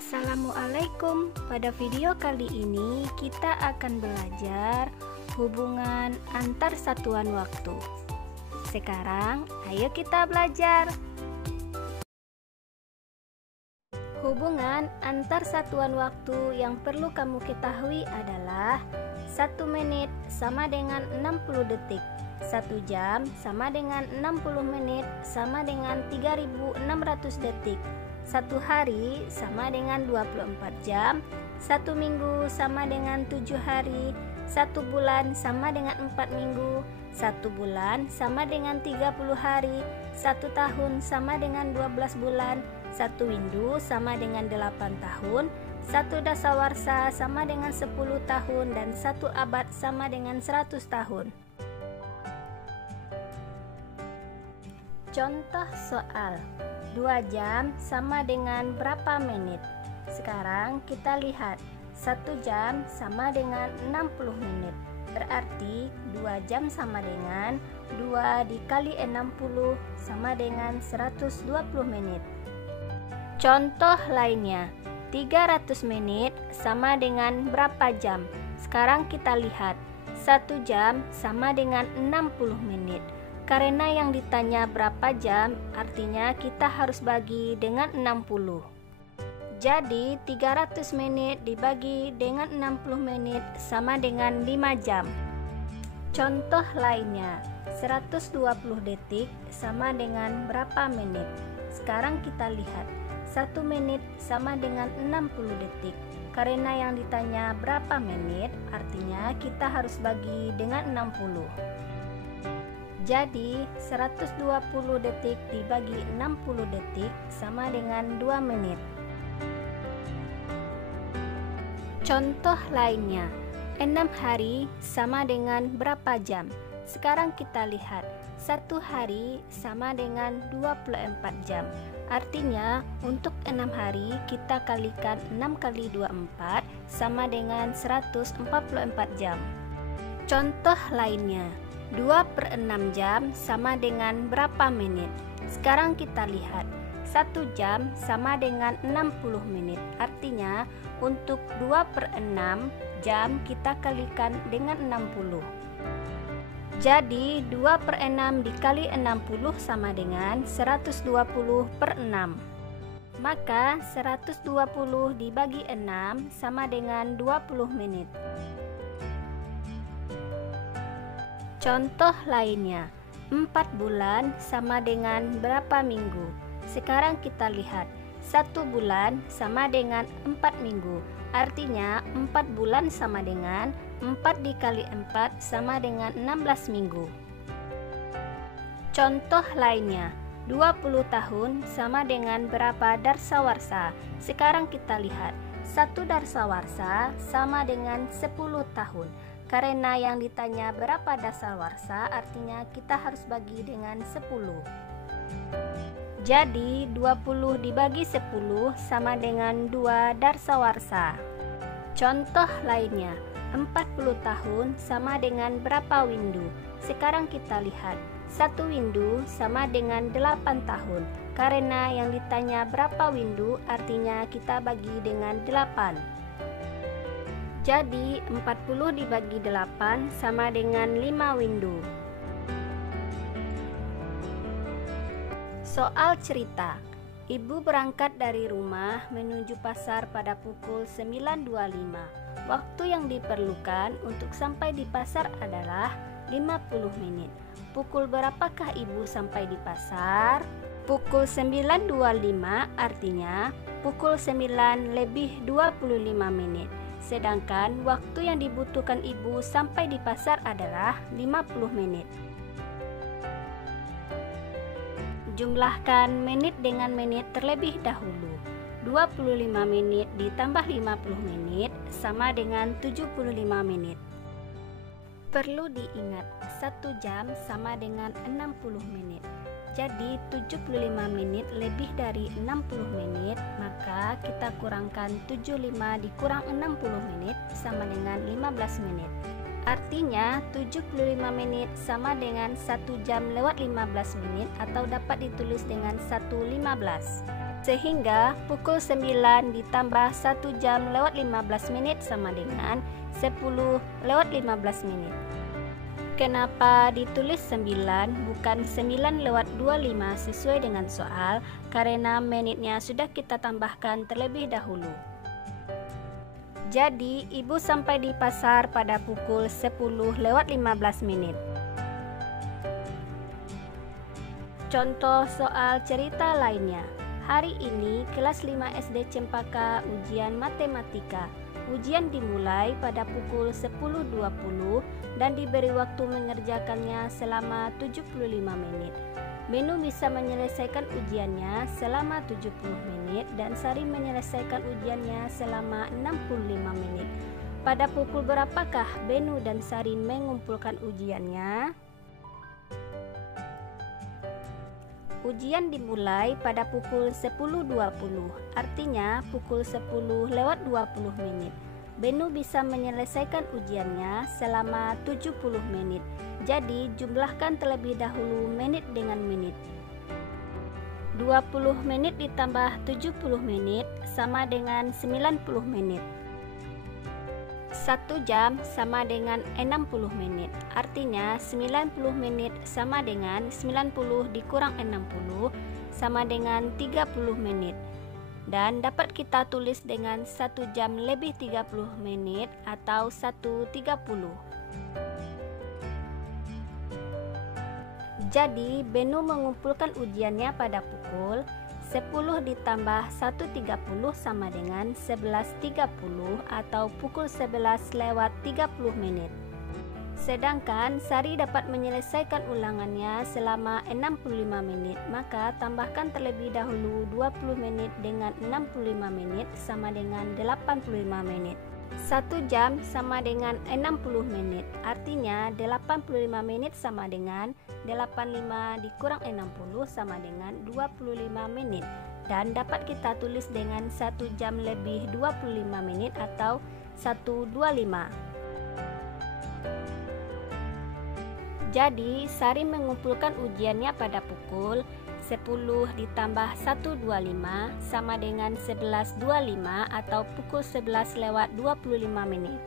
Assalamualaikum. Pada video kali ini kita akan belajar hubungan antar satuan waktu. Sekarang ayo kita belajar. Hubungan antar satuan waktu yang perlu kamu ketahui adalah 1 menit sama dengan 60 detik, 1 jam sama dengan 60 menit sama dengan 3600 detik, 1 hari sama dengan 24 jam, 1 minggu sama dengan 7 hari, 1 bulan sama dengan 4 minggu, 1 bulan sama dengan 30 hari, 1 tahun sama dengan 12 bulan, 1 windu sama dengan 8 tahun, 1 dasawarsa sama dengan 10 tahun, dan 1 abad sama dengan 100 tahun. Contoh soal, 2 jam sama dengan berapa menit? Sekarang kita lihat, 1 jam sama dengan 60 menit. Berarti 2 jam sama dengan 2 dikali 60 sama dengan 120 menit. Contoh lainnya, 300 menit sama dengan berapa jam? Sekarang kita lihat, 1 jam sama dengan 60 menit. Karena yang ditanya berapa jam, artinya kita harus bagi dengan 60. Jadi 300 menit dibagi dengan 60 menit sama dengan 5 jam. Contoh lainnya, 120 detik sama dengan berapa menit? Sekarang kita lihat, 1 menit sama dengan 60 detik. Karena yang ditanya berapa menit, artinya kita harus bagi dengan 60. Jadi 120 detik dibagi 60 detik sama dengan 2 menit. Contoh lainnya, 6 hari sama dengan berapa jam? Sekarang kita lihat, 1 hari sama dengan 24 jam. Artinya untuk 6 hari kita kalikan 6 kali 24 sama dengan 144 jam. Contoh lainnya, 2/6 jam sama dengan berapa menit? Sekarang kita lihat, 1 jam sama dengan 60 menit. Artinya untuk 2/6 jam kita kalikan dengan 60. Jadi 2/6 dikali 60 sama dengan 120/6. Maka 120 dibagi 6 sama dengan 20 menit. Contoh lainnya, 4 bulan sama dengan berapa minggu? Sekarang kita lihat, 1 bulan sama dengan 4 minggu. Artinya 4 bulan sama dengan 4 dikali 4 sama dengan 16 minggu. Contoh lainnya, 20 tahun sama dengan berapa darsawarsa? Sekarang kita lihat, 1 darsawarsa sama dengan 10 tahun. Karena yang ditanya berapa dasawarsa, artinya kita harus bagi dengan 10. Jadi 20 dibagi 10 sama dengan 2 darsawarsa. Contoh lainnya, 40 tahun sama dengan berapa windu? Sekarang kita lihat, 1 windu sama dengan 8 tahun. Karena yang ditanya berapa windu, artinya kita bagi dengan 8. Jadi 40 dibagi 8 sama dengan 5 windu. Soal cerita, ibu berangkat dari rumah menuju pasar pada pukul 9.25. Waktu yang diperlukan untuk sampai di pasar adalah 50 menit. Pukul berapakah ibu sampai di pasar? Pukul 9.25 artinya pukul 9 lebih 25 menit. Sedangkan waktu yang dibutuhkan ibu sampai di pasar adalah 50 menit. Jumlahkan menit dengan menit terlebih dahulu. 25 menit ditambah 50 menit sama dengan 75 menit. Perlu diingat, 1 jam sama dengan 60 menit. Jadi 75 menit lebih dari 60 menit, maka kita kurangkan 75 dikurang 60 menit sama dengan 15 menit. Artinya 75 menit sama dengan 1 jam lewat 15 menit, atau dapat ditulis dengan 1:15. Sehingga pukul 9 ditambah 1 jam lewat 15 menit sama dengan 10 lewat 15 menit. Kenapa ditulis 9 bukan 9 lewat 25 sesuai dengan soal? Karena menitnya sudah kita tambahkan terlebih dahulu. Jadi ibu sampai di pasar pada pukul 10 lewat 15 menit. Contoh soal cerita lainnya. Hari ini kelas 5 SD Cempaka ujian matematika. Ujian dimulai pada pukul 10.20 dan diberi waktu mengerjakannya selama 75 menit. Benu bisa menyelesaikan ujiannya selama 70 menit dan Sari menyelesaikan ujiannya selama 65 menit. Pada pukul berapakah Benu dan Sari mengumpulkan ujiannya? Ujian dimulai pada pukul 10.20, artinya pukul 10 lewat 20 menit. Benu bisa menyelesaikan ujiannya selama 70 menit. Jadi jumlahkan terlebih dahulu menit dengan menit. 20 menit ditambah 70 menit sama dengan 90 menit. 1 jam sama dengan 60 menit. Artinya 90 menit sama dengan 90 dikurang 60 sama dengan 30 menit. Dan dapat kita tulis dengan 1 jam lebih 30 menit atau 1.30. Jadi Benu mengumpulkan ujiannya pada pukul 10 ditambah 1.30 sama dengan 11.30 atau pukul 11 lewat 30 menit. Sedangkan Sari dapat menyelesaikan ulangannya selama 65 menit, maka tambahkan terlebih dahulu 20 menit dengan 65 menit sama dengan 85 menit. 1 jam sama dengan 60 menit, artinya 85 menit sama dengan 85 dikurang 60 sama dengan 25 menit. Dan dapat kita tulis dengan 1 jam lebih 25 menit atau 1.25. Jadi Sari mengumpulkan ujiannya pada pukul 10 ditambah 1.25 sama dengan 11.25 atau pukul 11 lewat 25 menit.